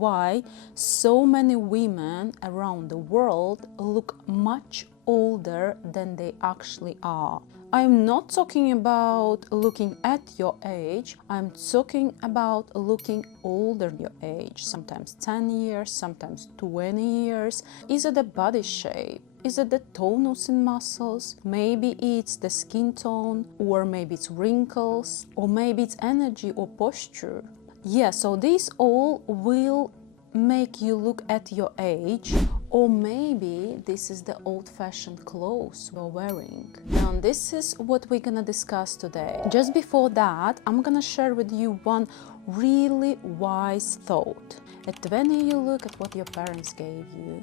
why so many women around the world look much older than they actually are. I'm not talking about looking at your age, I'm talking about looking older than your age, sometimes 10 years, sometimes 20 years. Is it the body shape? Is it the tonus in muscles? Maybe it's the skin tone, or maybe it's wrinkles, or maybe it's energy or posture. Yeah, so these all will make you look at your age, or maybe this is the old-fashioned clothes you're wearing. And this is what we're gonna discuss today. Just before that, I'm gonna share with you one really wise thought. At 20, you look at what your parents gave you.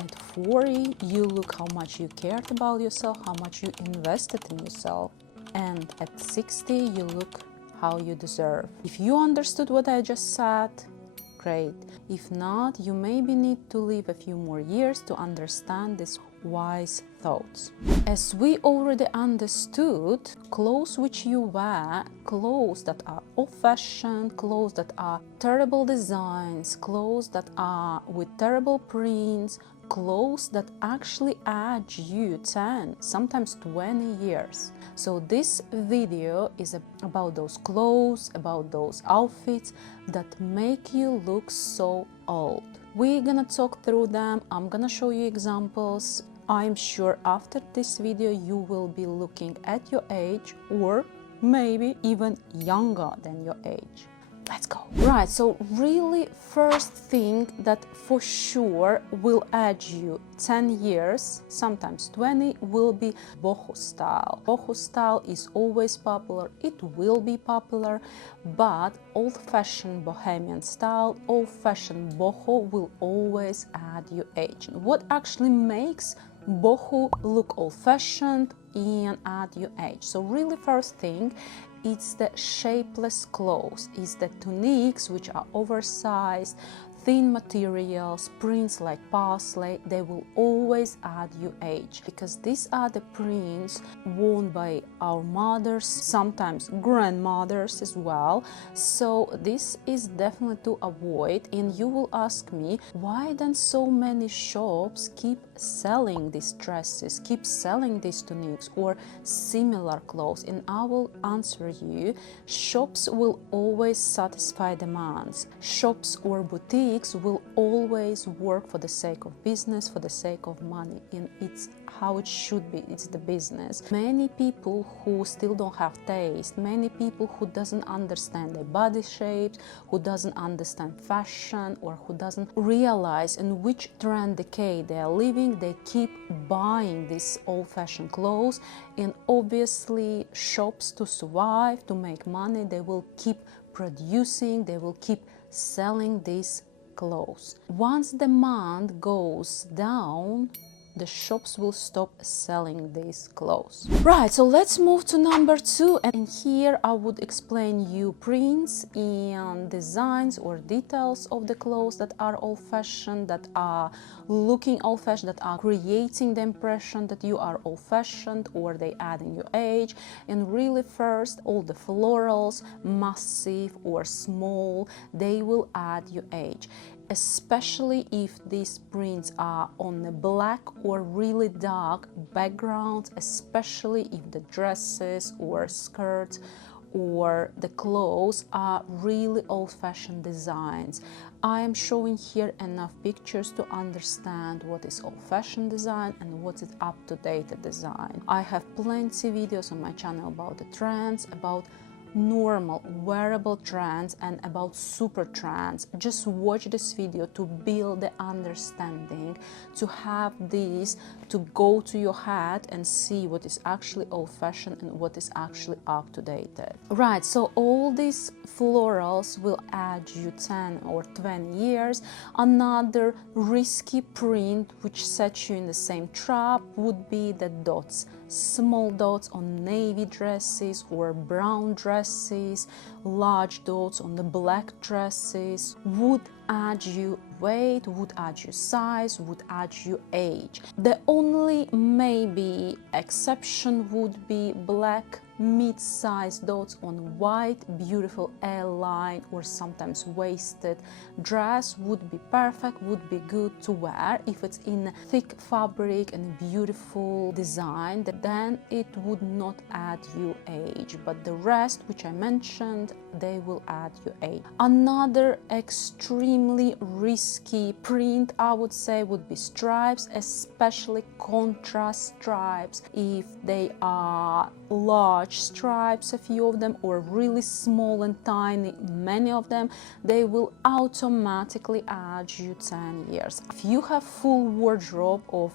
At 40, you look how much you cared about yourself, how much you invested in yourself. And at 60, you look how you deserve. If you understood what I just said, great. If not, you maybe need to live a few more years to understand these wise thoughts. As we already understood, clothes which you wear, clothes that are old-fashioned, clothes that are terrible designs, clothes that are with terrible prints, clothes that actually age you 10, sometimes 20 years. So this video is about those clothes, about those outfits that make you look so old. We're gonna talk through them. I'm gonna show you examples. I'm sure after this video you will be looking at your age, or maybe even younger than your age. Let's go. Right, so really first thing that for sure will age you 10 years, sometimes 20, will be boho style. Boho style is always popular, it will be popular, but old-fashioned bohemian style, old-fashioned boho will always add you age. What actually makes boho look old-fashioned and add you age? So really first thing, it's the shapeless clothes, it's the tunics which are oversized, thin materials, prints like parsley. They will always add you age, because these are the prints worn by our mothers, sometimes grandmothers as well. So this is definitely to avoid. And you will ask me, why then so many shops keep selling these dresses, keep selling these tunics or similar clothes? And I will answer you, shops will always satisfy demands. Shops or boutiques will always work for the sake of business, for the sake of money, and it's how it should be. It's the business. Many people who still don't have taste, many people who doesn't understand their body shapes, who doesn't understand fashion, or who doesn't realize in which trend decade they are living, they keep buying these old-fashioned clothes. And obviously shops, to survive, to make money, they will keep producing, they will keep selling these clothes. Once demand goes down, the shops will stop selling these clothes. Right, so let's move to number 2, and here I would explain you prints and designs or details of the clothes that are old-fashioned, that are looking old-fashioned, that are creating the impression that you are old-fashioned or they add in your age. And really first, all the florals, massive or small, they will add your age, especially if these prints are on a black or really dark background, especially if the dresses or skirts or the clothes are really old-fashioned designs. I am showing here enough pictures to understand what is old-fashioned design and what is up-to-date design. I have plenty videos on my channel about the trends, about normal wearable trends, and about super trends. Just watch this video to build the understanding, to have this to go to your head and see what is actually old-fashioned and what is actually up-to-date. Right, so all these florals will add you 10 or 20 years. Another risky print which sets you in the same trap would be the dots, small dots on navy dresses or brown dresses large dots on the black dresses would add you weight, would add you size, would add you age. The only maybe exception would be black mid-sized dots on white beautiful A-line or sometimes waisted dress would be perfect, would be good to wear. If it's in thick fabric and beautiful design, then it would not add you age, but the rest which I mentioned, they will add you age. Another extremely risky print, I would say, would be stripes, especially contrast stripes. If they are large stripes, a few of them, or really small and tiny, many of them, they will automatically add you 10 years. If you have full wardrobe of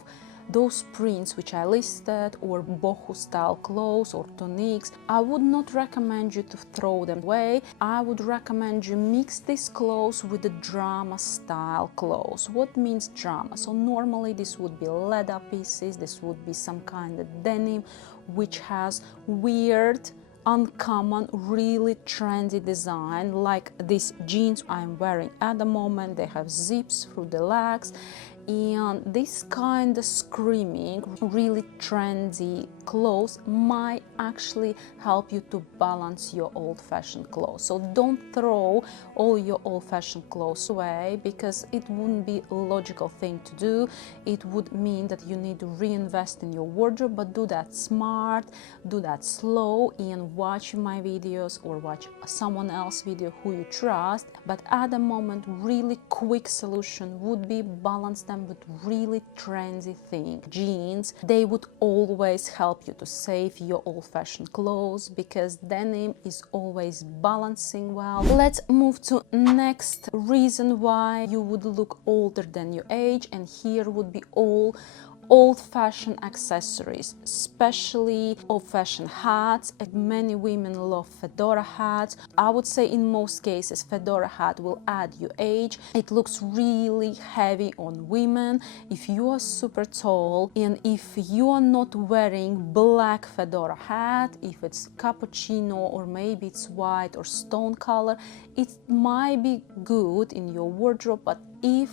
those prints which I listed, or boho style clothes or tuniques, I would not recommend you to throw them away. I would recommend you mix these clothes with the drama style clothes. What means drama? So normally this would be leather pieces, this would be some kind of denim which has weird, uncommon, really trendy design, like these jeans I'm wearing at the moment. They have zips through the legs, and this kind of screaming, really trendy clothes might actually help you to balance your old-fashioned clothes. So don't throw all your old-fashioned clothes away, because it wouldn't be a logical thing to do. It would mean that you need to reinvest in your wardrobe, but do that smart, do that slow, and watch my videos or watch someone else's video who you trust. But at the moment, really quick solution would be balance them with really trendy thing. Jeans, they would always help you to save your old-fashioned clothes, because denim is always balancing well. Let's move to next reason why you would look older than your age, and here would be all old-fashioned accessories, especially old-fashioned hats. Many women love fedora hats. I would say in most cases fedora hat will add you age. It looks really heavy on women. If you are super tall, and if you are not wearing black fedora hat, if it's cappuccino or maybe it's white or stone color, it might be good in your wardrobe. But if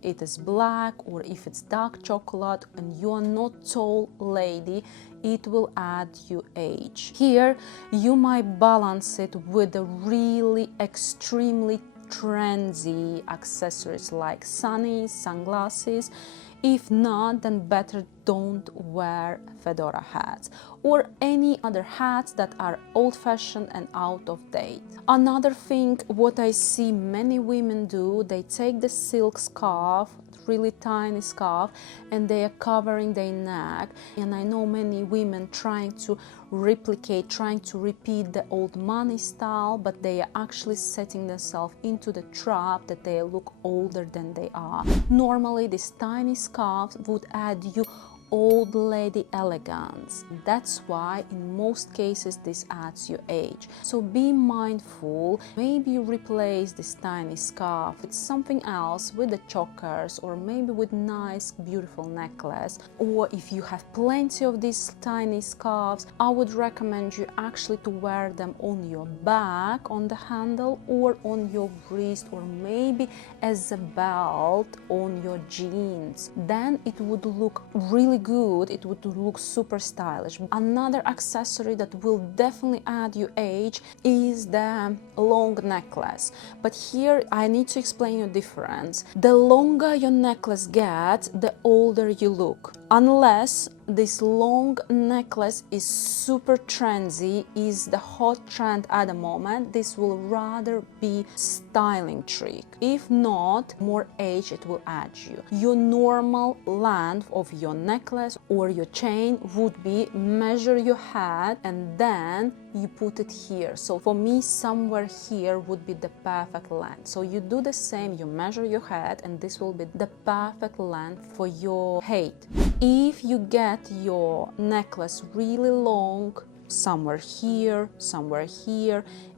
it is black, or if it's dark chocolate and you are not tall lady, it will add you age. Here you might balance it with the really extremely trendy accessories like sunnies, sunglasses. If not, then better don't wear fedora hats or any other hats that are old-fashioned and out of date. Another thing, what I see many women do, they take the silk scarf, really tiny scarf, and they are covering their neck. And I know many women trying to replicate, trying to repeat the old money style, but they are actually setting themselves into the trap that they look older than they are. Normally, this tiny scarf would add you old lady elegance. That's why in most cases this adds your age. So be mindful. Maybe replace this tiny scarf with something else, with the chokers, or maybe with nice beautiful necklace. Or if you have plenty of these tiny scarves, I would recommend you actually to wear them on your back, on the handle, or on your wrist, or maybe as a belt on your jeans. Then it would look really good, it would look super stylish. Another accessory that will definitely add you age is the long necklace. But here I need to explain you the difference. The longer your necklace gets, the older you look. Unless this long necklace is super trendy, is the hot trend at the moment, this will rather be styling trick. If not, more age it will add you. Your normal length of your necklace or your chain would be measure your head and then you put it here. So for me, somewhere here would be the perfect length. So you do the same, you measure your head and this will be the perfect length for your height. If you get your necklace really long, somewhere here,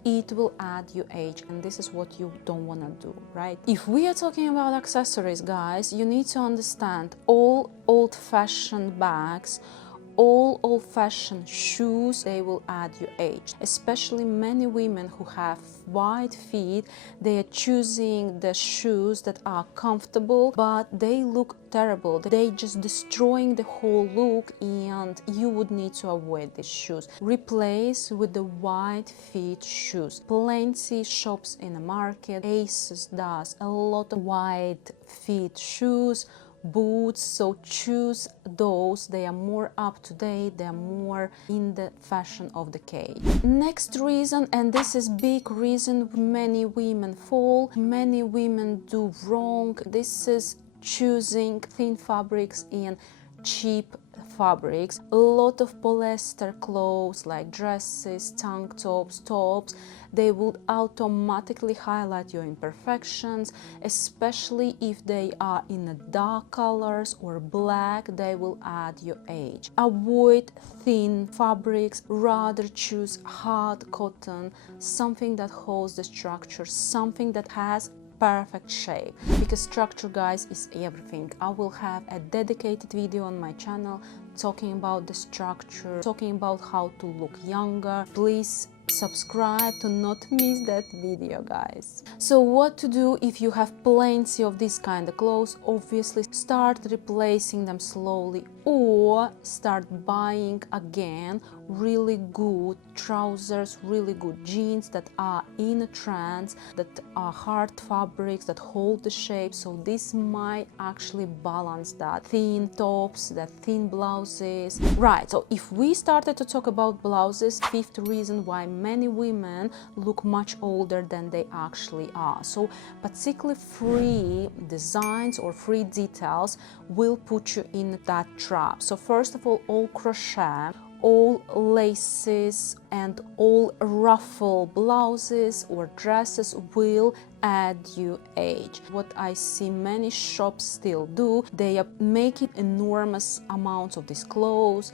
it will add you age, and this is what you don't want to do, right? If we are talking about accessories, guys, you need to understand all old-fashioned bags, all old-fashioned shoes, they will add you age. Especially many women who have wide feet, they are choosing the shoes that are comfortable, but they look terrible. They just destroying the whole look, and you would need to avoid these shoes. Replace with the wide feet shoes. Plenty shops in the market. ASOS does a lot of wide feet shoes, boots, so choose those. They are more up to date, they are more in the fashion of the cage. Next reason, and this is big reason many women fall, many women do wrong, this is choosing thin fabrics and cheap fabrics. A lot of polyester clothes like dresses, tank tops, tops, they will automatically highlight your imperfections, especially if they are in dark colors or black, they will add your age. Avoid thin fabrics, rather choose hard cotton, something that holds the structure, something that has perfect shape, because structure, guys, is everything. I will have a dedicated video on my channel talking about the structure, talking about how to look younger. Please subscribe to not miss that video, guys. So what to do if you have plenty of this kind of clothes? Obviously start replacing them slowly, or start buying again really good trousers, really good jeans that are in a trend, that are hard fabrics that hold the shape. So this might actually balance that. Thin tops, that thin blouses. Right, so if we started to talk about blouses, fifth reason why many women look much older than they actually are. So particularly free designs or free details will put you in that trap. So first of all crochet, all laces and all ruffle blouses or dresses will add you age. What I see many shops still do, they are making enormous amounts of these clothes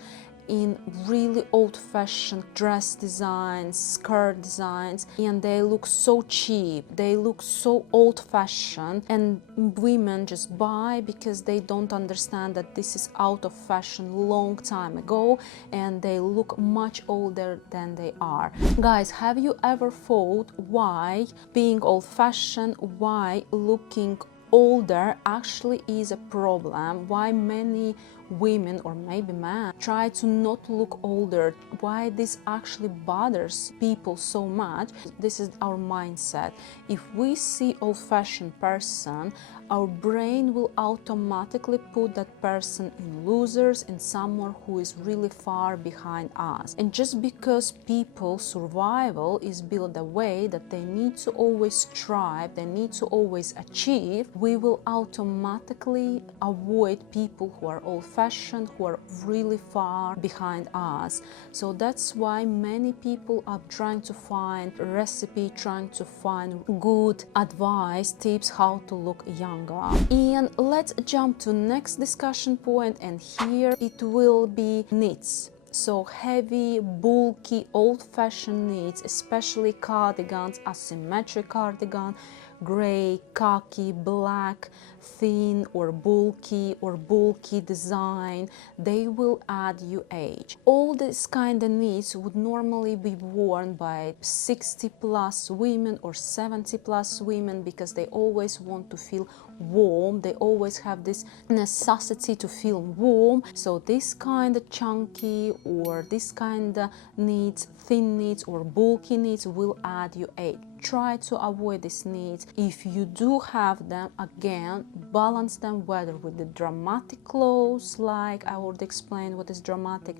in really old-fashioned dress designs, skirt designs, and they look so cheap, they look so old-fashioned, and women just buy because they don't understand that this is out of fashion long time ago and they look much older than they are. Guys, have you ever thought why being old-fashioned, why looking older actually is a problem? Why many women or maybe men try to not look older? Why this actually bothers people so much? This is our mindset. If we see old-fashioned person, our brain will automatically put that person in losers, in someone who is really far behind us. And just because people's survival is built the way that they need to always strive, they need to always achieve, we will automatically avoid people who are old-fashioned, who are really far behind us. So that's why many people are trying to find a recipe, trying to find good advice, tips how to look young. And let's jump to next discussion point, and here it will be knits. So heavy, bulky, old-fashioned knits, especially cardigans, asymmetric cardigan, gray, khaki, black, thin or bulky design, they will add you age. All this kind of knits would normally be worn by 60 plus women or 70 plus women because they always want to feel warm, they always have this necessity to feel warm. So this kind of chunky or this kind of knits, thin knits or bulky knits will add you age. Try to avoid these knits. If you do have them, again, balance them whether with the dramatic clothes, like I already explained what is dramatic,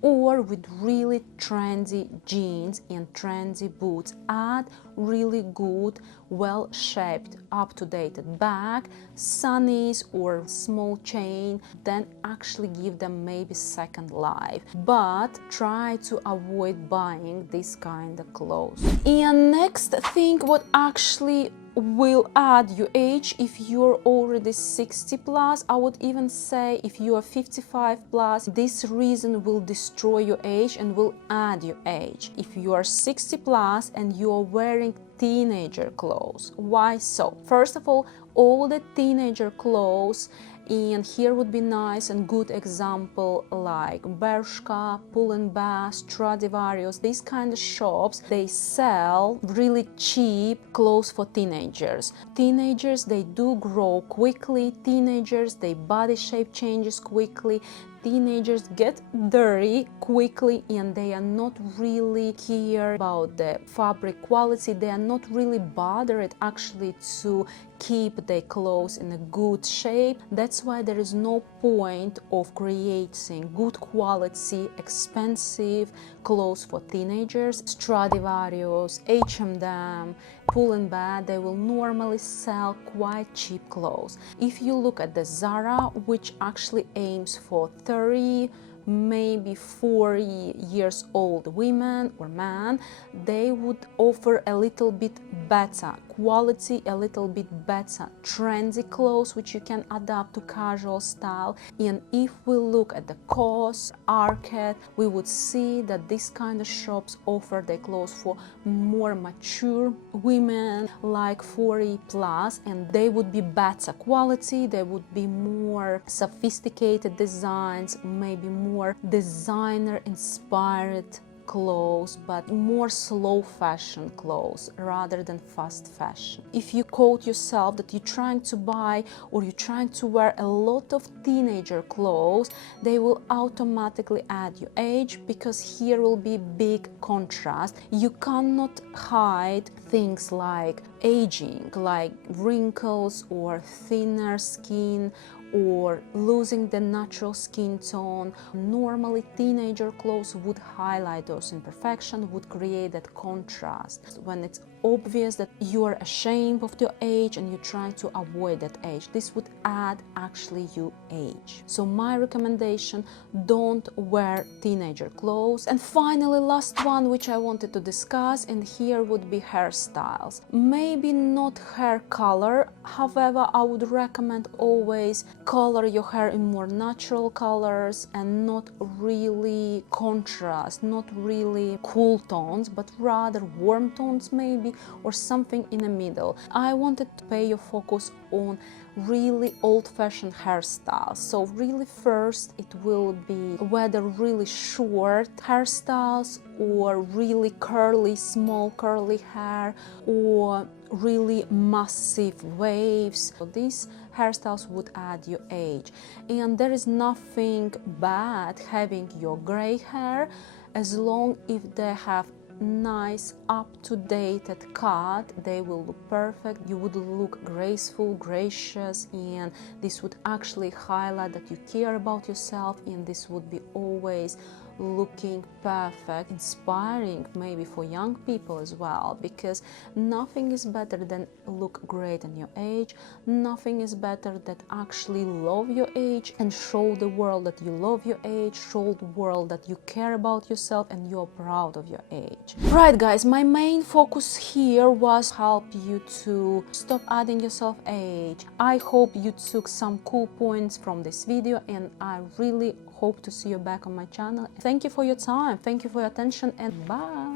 or with really trendy jeans and trendy boots. Add really good, well-shaped, up-to-date bag, sunnies or small chain, then actually give them maybe second life. But try to avoid buying this kind of clothes. And next thing, what actually will add your age, if you're already 60 plus, I would even say if you are 55 plus, this reason will destroy your age and will add your age. If you are 60 plus and you are wearing teenager clothes. Why so? First of all all the teenager clothes, and here would be nice and good example like Bershka, Pull&Bear, Stradivarius. These kind of shops, they sell really cheap clothes for teenagers. Teenagers, they do grow quickly. Teenagers, their body shape changes quickly. Teenagers get dirty quickly, and they are not really care about the fabric quality. They are not really bothered actually to keep their clothes in a good shape. That's why there is no point of creating good quality, expensive clothes for teenagers. Stradivarius, H&M, Pull&Bear, they will normally sell quite cheap clothes. If you look at the Zara, which actually aims for 30, maybe 40 years old women or men, they would offer a little bit better quality, a little bit better trendy clothes which you can adapt to casual style. And if we look at the COS, Arcade, we would see that this kind of shops offer their clothes for more mature women like 40 plus, and they would be better quality, they would be more sophisticated designs, maybe more designer inspired clothes, but more slow fashion clothes rather than fast fashion. If you quote yourself that you're trying to buy or you're trying to wear a lot of teenager clothes, they will automatically add your age, because here will be big contrast. You cannot hide things like aging, like wrinkles or thinner skin or losing the natural skin tone. Normally teenager clothes would highlight those imperfections, would create that contrast. When it's obvious that you are ashamed of your age and you're trying to avoid that age, this would add actually you age. So my recommendation, don't wear teenager clothes. And finally, last one which I wanted to discuss, and here would be hairstyles. Maybe not hair color, however I would recommend always color your hair in more natural colors and not really contrast, not really cool tones, but rather warm tones maybe, or something in the middle. I wanted to pay your focus on really old-fashioned hairstyles. So really first it will be whether really short hairstyles or really curly, small curly hair, or really massive waves. So these hairstyles would add your age. And there is nothing bad having your gray hair as long if they have nice up-to-date cut. They will look perfect. You would look graceful, gracious, and this would actually highlight that you care about yourself, and this would be always looking perfect, inspiring maybe for young people as well, because nothing is better than look great in your age. Nothing is better than actually love your age and show the world that you love your age, show the world that you care about yourself and you're proud of your age. Right guys, my main focus here was help you to stop adding yourself age. I hope you took some cool points from this video, and I really hope to see you back on my channel. Thank you for your time, thank you for your attention, and bye.